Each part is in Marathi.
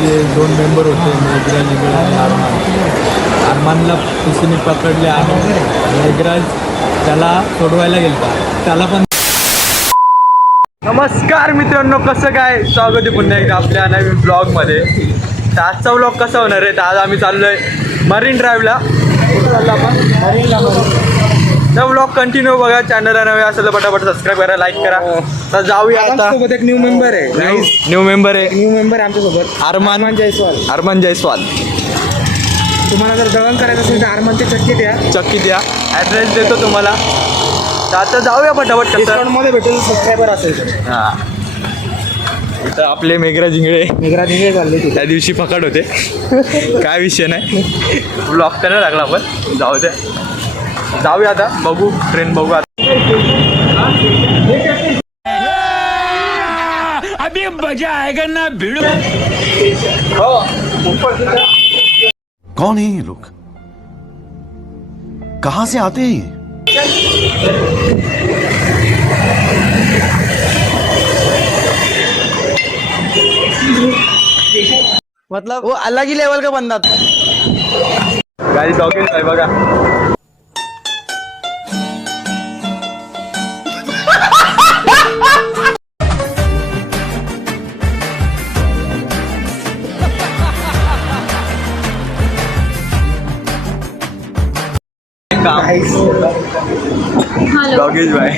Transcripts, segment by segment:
जे 2 मेंबर होते मेघराज इगळे आणि अरमानला पिसीने पकडले आणि मेघराज त्याला सोडवायला गेला त्याला पण. नमस्कार मित्रांनो, कसं काय स्वागत आहे पुन्हा एकदा आपल्या नवीन ब्लॉगमध्ये. तर आजचा ब्लॉग कसा होणार आहे, तर आज आम्ही चाललोय मरीन ड्राईव्हला. तर ब्लॉग कंटिन्यू बघा. चॅनलला नवे असेल तर पटापट सबस्क्राईब करा, लाईक करा. तर जाऊया आता. सोबत एक न्यू मेंबर आहे. न्यू मेंबर आहे आमच्यासोबत अरमान जयस्वाल. तुम्हाला जर दळण करायचं असेल तर अरमानच्या चक्की द्या, ॲड्रेस देतो तुम्हाला. तर आता जाऊया पटापट. मध्ये भेटेल सबस्क्रायबर असेल तर. हां, इथं आपले मेघराज इंगळे चालले त्या दिवशी पकड होते. काय विषय नाही, ब्लॉग करायला लागला आपण. जाऊया आता, बघू ट्रेन बघू आता. अभी मजा आएगा ना भिड़ो. कौन है ये लोग? कहां से आते हैं ये? मतलब वो अलग ही लेवल का बंदा था. गाडी टॉकिंग आहे बघा. डॉगेज बाय.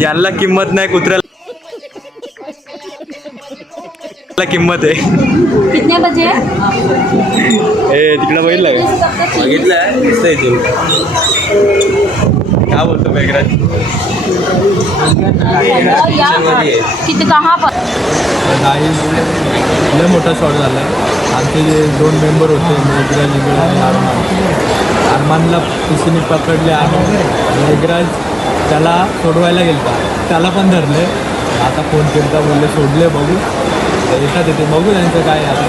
यांना किंमत नाही, कुत्र्याला किंमत आहे. कितने बजे है? ए तिकडे बघितलं का? बघितलंय, दिसतंय तू. काय बोलतो मेघराज? किती कहाँ पर? लय मोठा शॉट झाला. आमचे जे 2 मेंबर होते मेघराज इगळे आणि अरमानला पिसीने पकडले आणि मेघराज त्याला सोडवायला गेला त्याला पण धरले. आता फोन केला, बोलले सोडले, बघू येतात येते, बघू त्यांचं काय. आता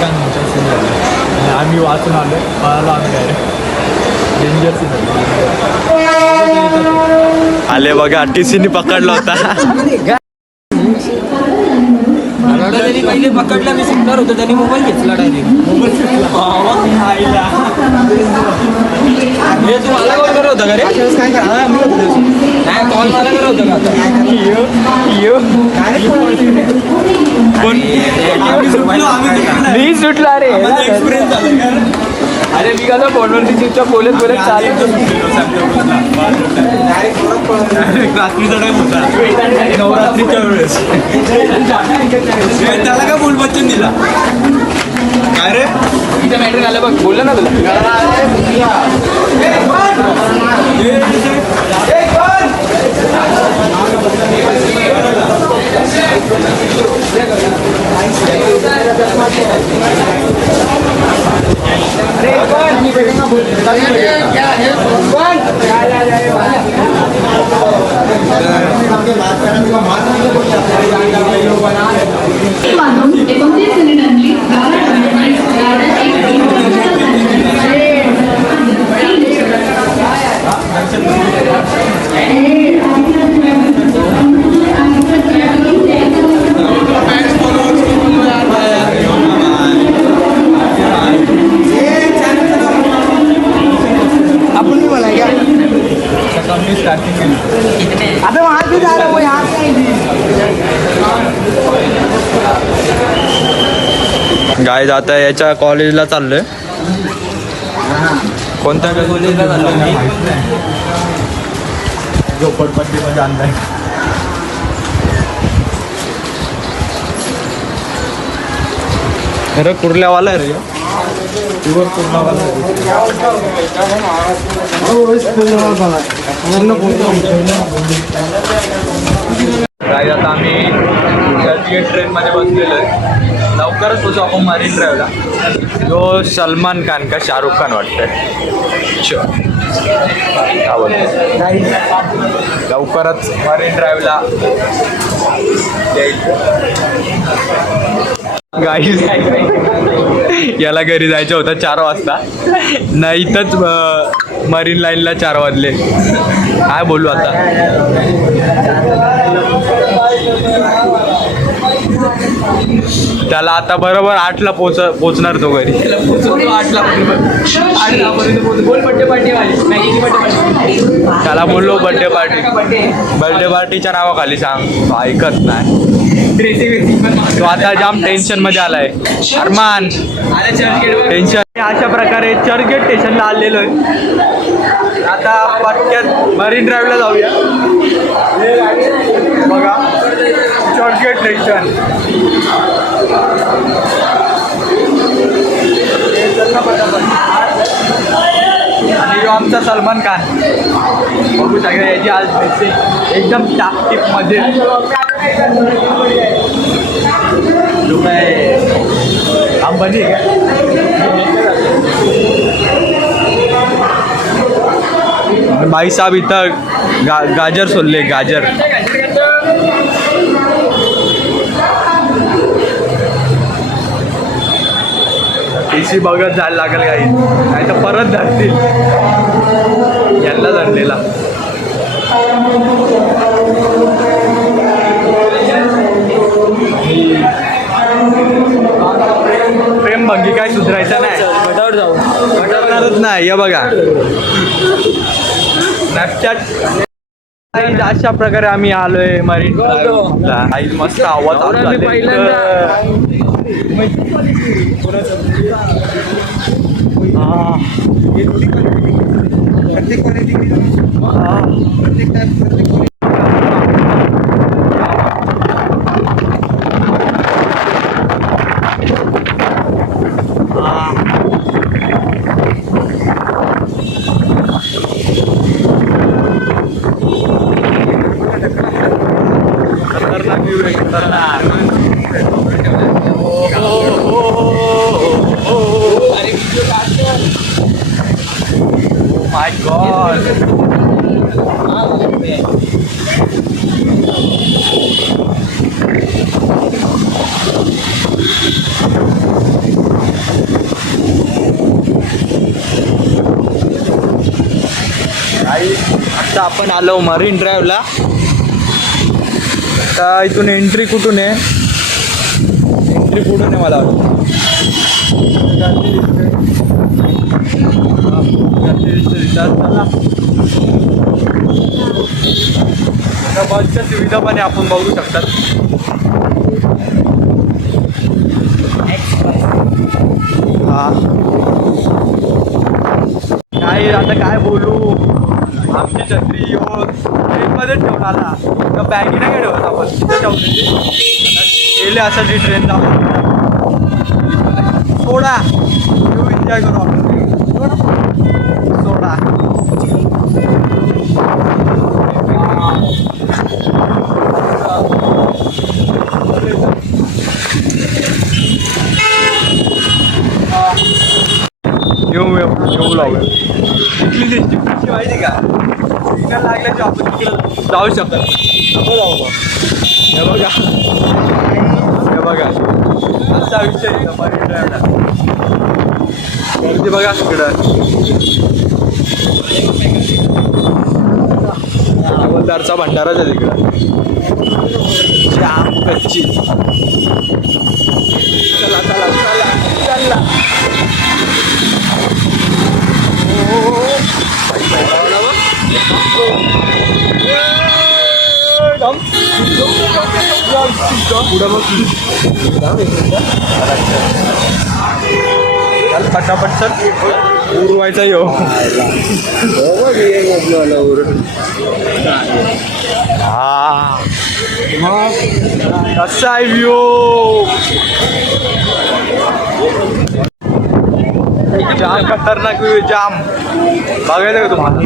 काय मोठा सीन झाला आणि आम्ही वाचून आलो, पळालो आम्ही डायरेक्ट. डेंजर सीन आले बघा. टीसीने पकडला होता. त्यांनी पहिले पकडला, मी सुटणार होतो, त्यांनी मोबाईल घेतला डायरेक्ट. तू मला कॉल करत होता का रे? नाही, कॉल मला करत होता का? मी सुटला रे. एक्सपिरियन्स झाला. अरे मी कसं फोनवरती चिपच्या बोलत चालू. रात्रीचा टाइम होता, नवरात्रीच्या वेळेस. त्याला का बोल बच्चन दिला काय रे? इथं मॅटर झालं बघ, बोललं ना तुला. अबे वहाँ क्यों जा रहा है वो? यहाँ गाय जाता है याच्या कॉलेजला चाललोय. कोणत्या कॉलेजला चाललोय मी? झोपडपट्टीमध्ये आणलाय. खरं कुर्ल्यावाला आहे रे, कुर्ल्यावाला आहे. काय आता आम्ही चर्चगेट ट्रेनमध्ये बसलेलो आहे. लवकरच पोचू आपण मरीन ड्राईव्हला. जो सलमान खान का शाहरुख खान वाटतंय. काय बोलतो, लवकरच मरीन ड्राईव्हला गाईज. याला घरी जायचं होतं 4 वाजता, नाही इथंच मरीन लाईनला 4 वाजले. काय बोलू आता. त्याला आता बरोबर 8ला पोचणार तो घरी. त्याला पोचवतो 8ला बरोबर. 8ला पर्यंत पोचतो. बोल बड्डे पार्टी वाली. मॅगीची बड्डे पार्टी. त्याला बोललो बर्थडे पार्टी. बड्डे. बर्थडे पार्टीच्या नावाखाली सांग, तो ऐकत नाही. ड्रेसिंग वेसिंग पण तो आता जाम टेन्शन मध्ये आलाय. अरमान आल्या चर्चगेटवर. टेन्शन. अशा प्रकारे चर्चगेट स्टेशनला आलेलो आहे. आता पटक्यात मरीन ड्राईव्हला जाऊया. बघा चर्चगेट स्टेशन. आणि ह्यो आमचा सलमान खान. बघू शकता याची आज पैसे एकदम टापटीप मध्ये. अंबानी भाई साहब इथं गाजर सोलले गाजर. टीसी बघत जायला लागेल काही नाही तर परत धरतील. यांना धरलेला प्रेम भंगी काय सुधारायचं नाही. गटावर जाऊ. करणारच नाही. हे बघा स्नॅपचॅट. अशा प्रकारे आम्ही आलोय मरीन ड्राईव्हला. आई मस्त आवाज आला. खतरनाक व्ह्यू आहे. खतरनाक. माय गॉड. आता आपण आलो मरीन ड्राईव्हला. आता इथून एंट्री कुठून आहे? एंट्री कुठून आहे मला बसच्या सुविधा पण आहे, आपण बघू शकतात. हा काय आता काय बोलू. आमची छत्री हो ट्रेनमध्येच ठेवून आला. तर बॅगी नाही काय ठेवत आपण तिथं ठेवलेली. गेले असं ती ट्रेन जाऊन सोडा येऊ एन्जॉय करू आपण. सोडा येऊ लावूया. इथली लिस्टिपची माहिती का सिग्नल लागल्याची आपण तिकडे जाऊ शकतो. नको जाऊ मग. हे बघा हे बघा असा विषय मरीन ड्राईव्हला. गर्दी बघा तिकडं. हवालदारचा भंडाराच आहे तिकडं. जाम कच्ची. चला चला चला चला. फटाफट सर उरवायचा यो. हा कसा आहे व्ह्यू. जाम खतरनाक व्ह्यू. जाम बघायचं का तुम्हाला.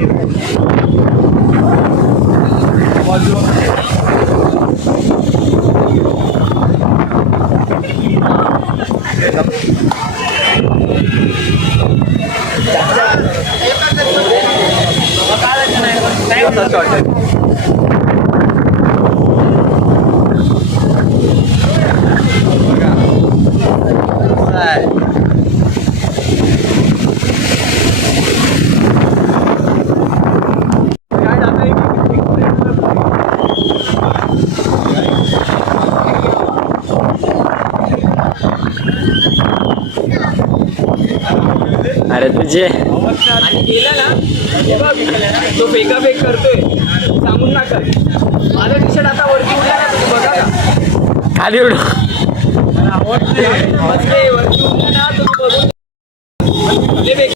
म्हणजे आणि गेला ना तेव्हा विकला ना तो फेकाफेक करतोय सांगून नका माझा टी शर्ट आता वरती उडला ना तुम्ही बघा ना खाली उडू आवडते वरती उडला ना तुम्ही बघून लय बेकार.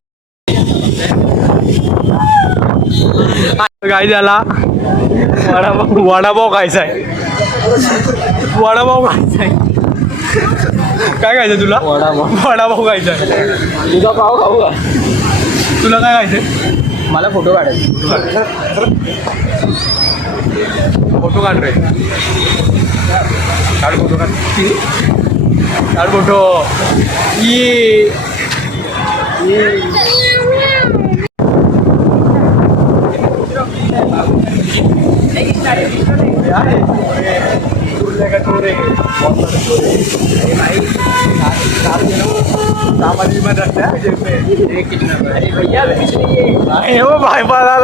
काय झाला वडापाव खायचा आहे वडापाव खायचा आहे काय खायचं तुला वडापाव खायचा आहे तुझा पाव खाऊ का तुला काय खायचंय मला फोटो काढायचे फोटो काढ रे काढ फोटो काढ फोटो ये भाई पाला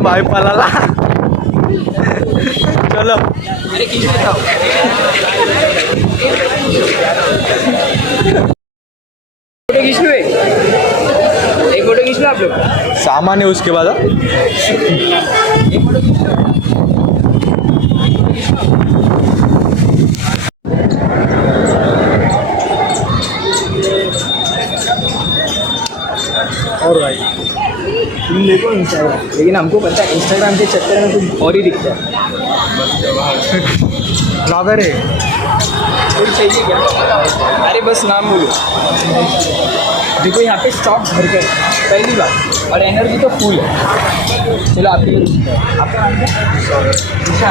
भाई पाला चलो अरे किती खाऊ फोटो खींचलो एक फोटो खींच लो आप लोग सामान है उसके बाद और भाई तुम देखो इंस्टाग्राम लेकिन हमको पता है इंस्टाग्राम के चक्कर में कुछ और ही दिखता है ब्लॉगर है कोई चाहिए क्या अरे बस नाम बोलो देखो यहाँ पे स्टॉक भर कर पहली बात और एनर्जी तो फुल है चलो आपके लिए आपका नाम क्या ईशा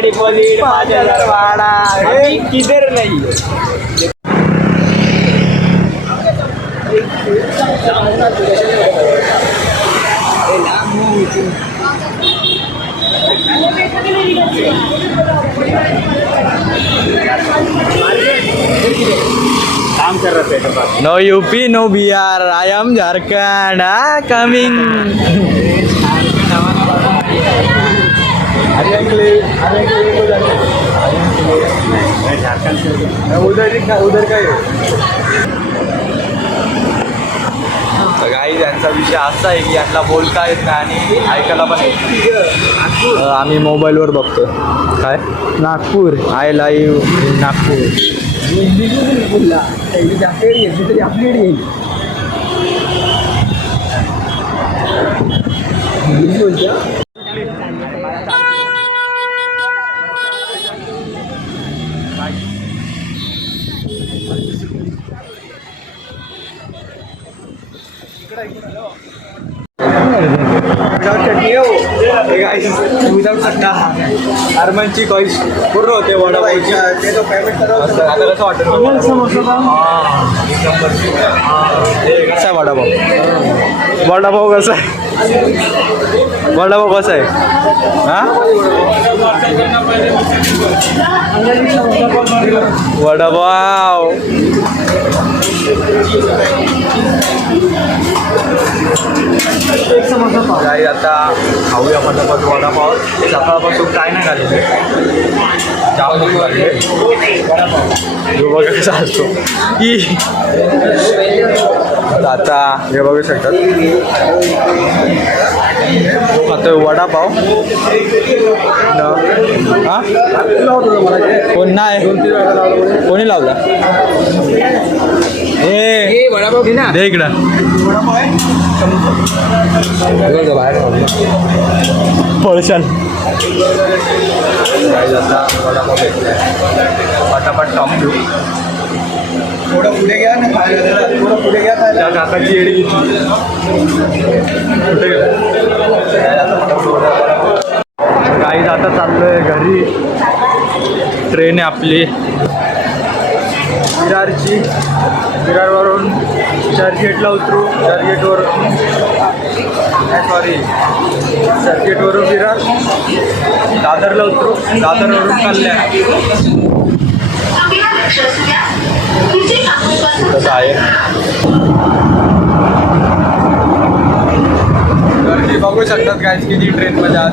डिपॉजिट 5,000 भाड़ा अभी किधर नहीं है काम कर रहे थे no UP no Bihar I am Jharkhand coming उधर काय काही त्यांचा विषय असा आहे की यांना बोलता येत नाही आणि ऐकायला पण येत नाही. आम्ही मोबाईलवर बघतो काय नागपूर आय लाईव्ह नागपूर बोलला जास्त येईल तरी आपली येईल अर्मनची कॉईस पूर्ण होते वडापावची आता कसं वाटतं कसा आहे वडापाव वडापाव कसा आहे वडापाव कसा आहे हा वडापाव काही आता खाऊया पटापट वडापाव सकाळपासून काय नाही खाल्ले जाम खाल्ले बघा कसा असतो की आता हे बघू शकतात आता वडापाव हां कोण नाही कोणी लावला हे वडापाव घे ना दे इकडं पळशाल आता वडापाव पटापट टॉप घेऊ थोडं पुढे घ्या ना थोडं पुढे घ्या त्या काकाची येडी कुठे काही आता चाललोय घरी ट्रेन आहे आपली विरारची विरारवरून चर्चगेटला उतरू चर्चगेटवरून सॉरी चर्चगेटवरून विरार दादरला उतरू दादरवरून कल्याण कसं आहे शकतात काय किती ट्रेनमध्ये आज